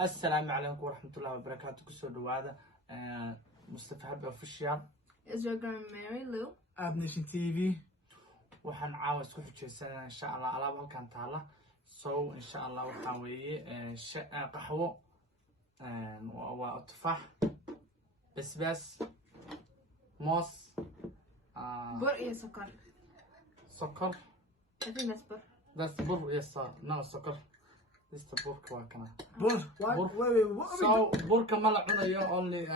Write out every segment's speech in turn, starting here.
السلام عليكم ورحمة الله وبركاته. كسر دوادا مصطفى هبة official. Is your girl Mary Lou? Abnation TV. waxaan caawa isku xijeysanaa insha Allah alaab halkan taala so insha Allah waxaan weeye qaxwo waa tufaax basbaas moos Bur iyo sokor. sokor I think that's bur. that's bur yes no sokor this the burka waa kana What? Wait. so burka ma la cunayo only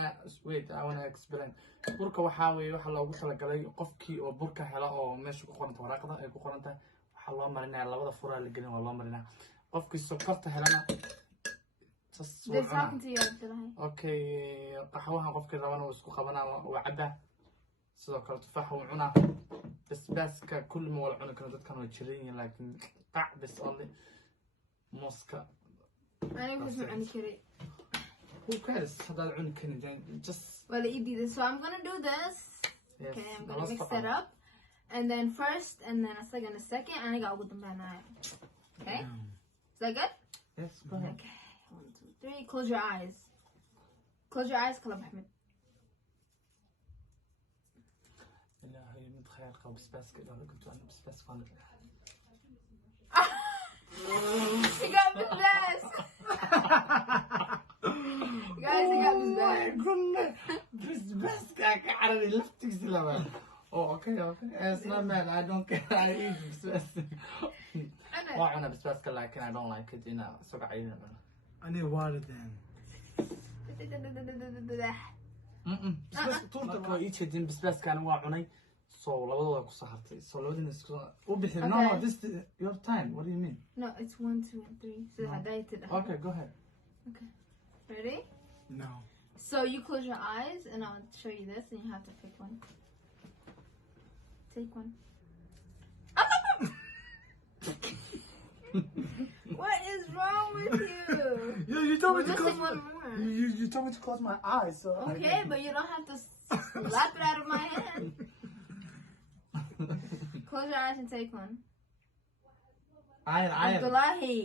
wait I want to explain burka waxaa weeye waxa loogu talagalay qofkii oo burka hela oo meesha ku qoranta waraaqda ay ku qoran tahay waxa loo marinayaa labada furaa la gelin waa loo marinayaa qofkii sokorta helana They're talking to you, abdulahi. okay qaxwahan qofkii rabana uu isku qabanaa waa cabaa sidoo kale tufaax uu cunaa basbaaska kulli ma wala cuni karo dadkan way jiran yihiin laakiin qac bas only mooska I think it's my curry. who cares hadaad cuni karin just Well, you do this. So I'm gonna do this. yes, Okay, I'm gonna mix it up. And then first, and then a second, and I got with the banana. Okay? Is that good? yes go ahead Okay. 1, 2, 3. Close your eyes. Close your eyes, Kalam Ahmed. إلهي متخيل قو بسباسك لو كنت أنا بسباسك وأنا He got me blessed. Guys, he got me blessed. قلنا بسباسك عربي لفتك سلامة oh okay it's not bad I don't care I eat بسباسك وأنا بسباسك لكن I don't like it هنا سوق عيني I need water then. طولتك وإيش هدين بسباسك أنا واعناي so labadooda ku sahartay so labadina isku u bixi no this is your time what do you mean No, it's 1, 2, and 3. So I dieted. okay go ahead Okay. Ready? No. So you close your eyes, and I'll show you this, and you have to pick one. Take one. What is wrong with you? You told me We're to close missing one more. You told me to close my eyes, so Okay, but you don't have to slap it out of my hand. Close your eyes and take one. I Abdulahi.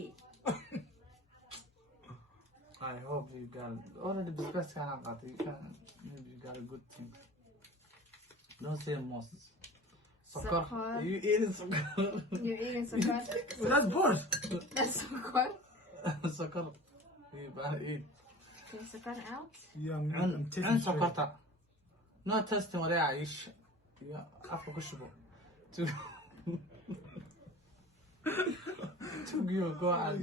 I hope you got already the best kind of got you can maybe you got a good thing. Don't say most. Sokor. Sokor. You eating sokor. You're eating sokor. Well, that's bush. That's sokor. Sokor. You better eat. Take sokor out. Yeah, I'm And tasting straight. sokorta. No testing what I eat. Yeah, after kushbo. To you go out.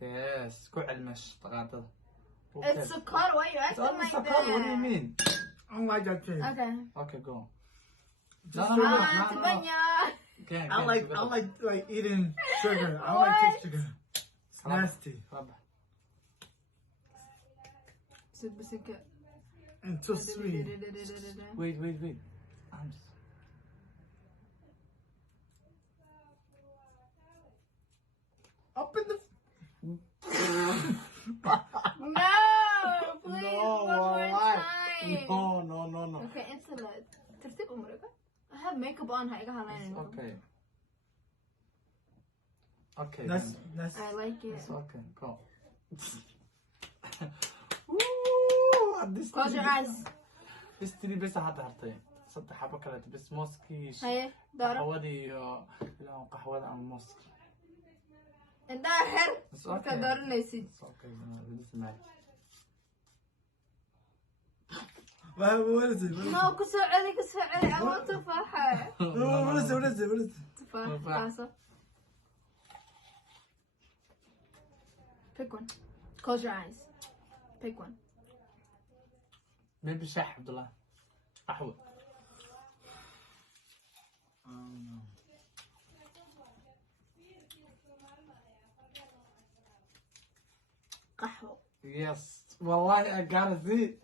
Yes, go المش طقاطة. It's sokor. Why are you It's acting only like sokor. that? What do you mean? I don't like that taste. Okay. Okay, go. Just No. Tibanya. Okay, I like eating sugar. I don't like taste sugar. It's nasty Super. and too sweet. Wait. I'm just... Up in the. No, please, No, one more why? time. No. Okay, انسى ترتيب امورك. I have makeup on. هيك هلاين. Okay. Okay. That's then. I like it. It's okay. Go. Ooh, this Close your eyes. This three بس هتعرفين. صدق حبة كلت بس موسكي. هيا دارك. قهوة لا قهوة أو موسك. انت آخر. It's okay. كدار نسيت. It's okay. This is nice. what is it? No, كسر علي. I want تفاحة. What is it? تفاحة. Pick one. Close your eyes. Pick one. Maybe شاح عبد الله. قهوة. قهوة. Yes. Wallahi, I gotta see.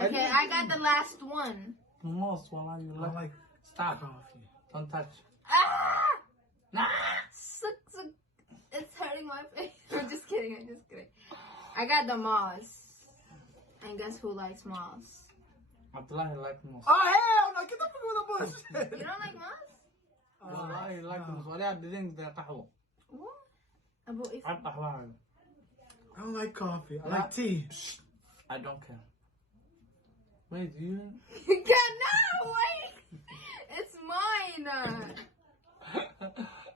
Okay, I got the last one. Most, wallahi, you I like. like Stop. coffee. Don't touch. Ah! Nah. Suck. It's hurting my face. I'm just kidding. I got the Mars. And guess who likes Mars? Abdulahi like most. Oh hell no! Get the fuck with the bush. You don't like Mars? Wallahi like most. Wallahi, I didn't get قهوة. What? Abu, if عب قهوة. I don't like coffee. I like tea. I don't care. Wait, do you? You cannot wait. It's mine.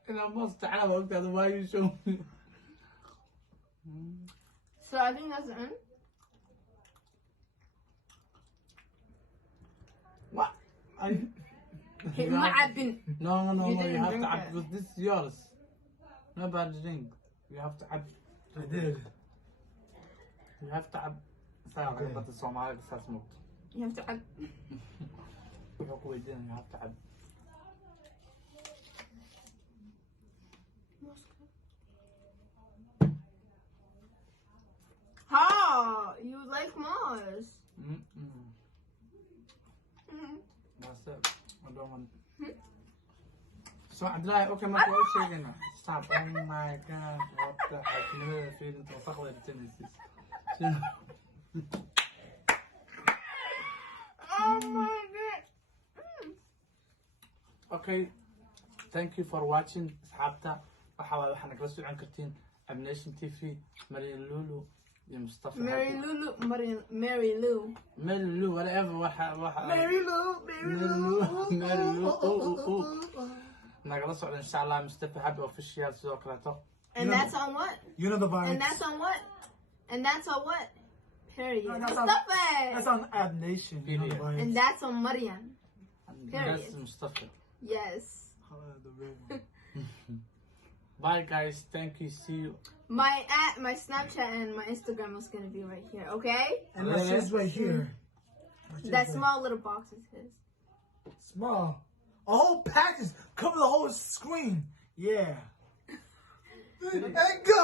And I must have looked at why you show me. So I think that's the end. What? Hey, معبن. No, You you didn't have drink to add, it. because this is yours. No bad drink. You have to add. I did. You have to add. Sorry, but the Somali says smoked. You have to add. You have to add. How? You like Mars? That's it. I don't want. So abdulahi, okay, ما في شيء هنا. Stop. Oh my god. What the heck? No, في أنت وسخ ولا تنسيس. Oh my god. Okay. Thank you for watching. أصحابتا waxaan kala soo kartiin Abnation TV, Maryan Lulu, iyo Mustafe. Mary Lou. Mary Lou, whatever. Mary Lou. nagala socda insha Allah Mustafe Happy Official sidoo kaleeto. And that's on what? You know the vibes. And that's on what? And that's on what? Period. No, that's Mustafe. That's on Ab Nation. You know the vibes. And that's on Maryan. And Period. that's Mustafe. Yes. Holla at the river. Bye guys, thank you, see you. My Snapchat and my Instagram is gonna be right here, okay? And that's his right here. That small little box is his. Small. A whole package. Cover the whole screen. Yeah. And go.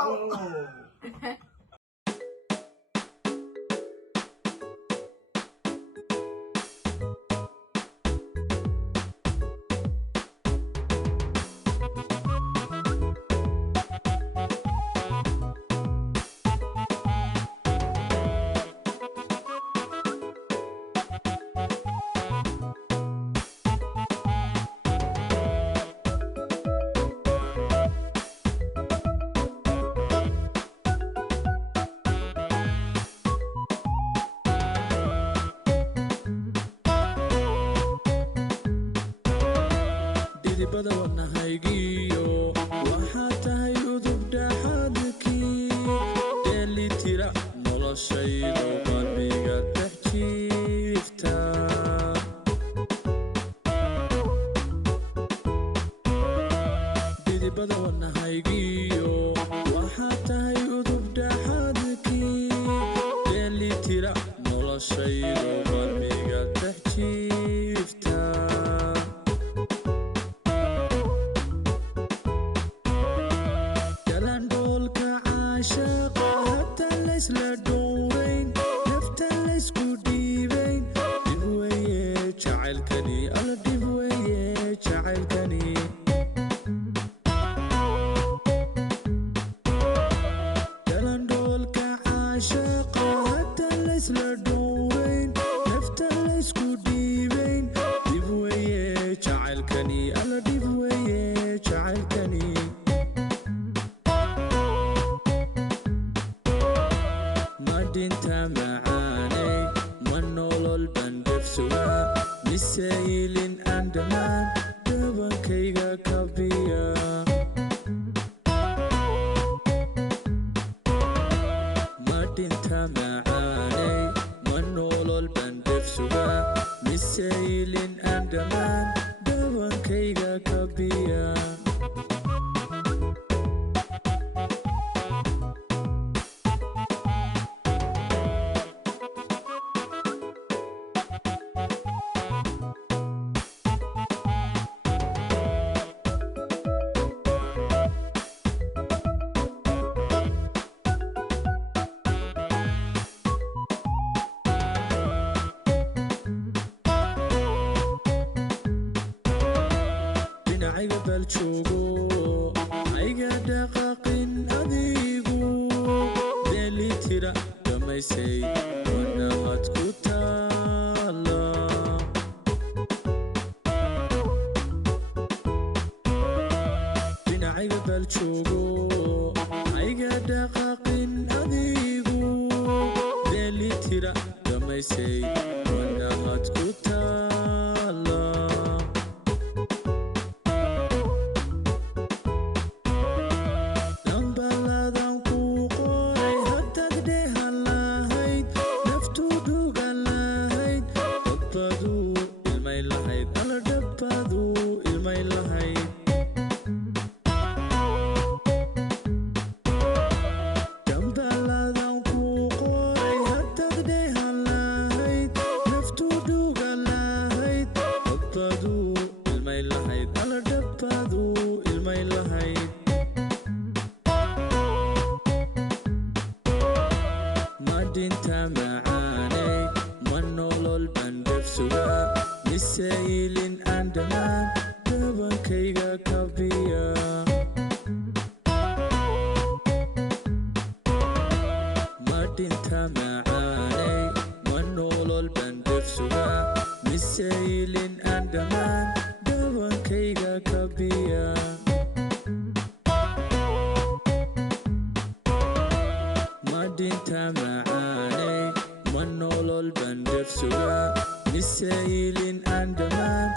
Joogo, ayga dhaqaaqin adigu tira damaysay wandhahaad ku taala dambaladan ku qoray haddaad dheehan lahayd naftu dhugan lahayd dhabbadu ilmay lahayd alla dhabbadu ilmay lahayd dambaladan ku qoray haddaad dheehan lahayd naftu dhugan lahayd dhabbadu ilmay lahayd alla dhabbadu ilmay lahayd madinta macaanay ma nolol baan dhefsuga mise ilin aan dhammaan dabankayga kabiya madinta macaanay ma nolol baan dhefsuga mise ilin aan dhammaan dabankayga kabiya madinta macaanay ma nolol baan dhefsuga mise ilin aan dhammaan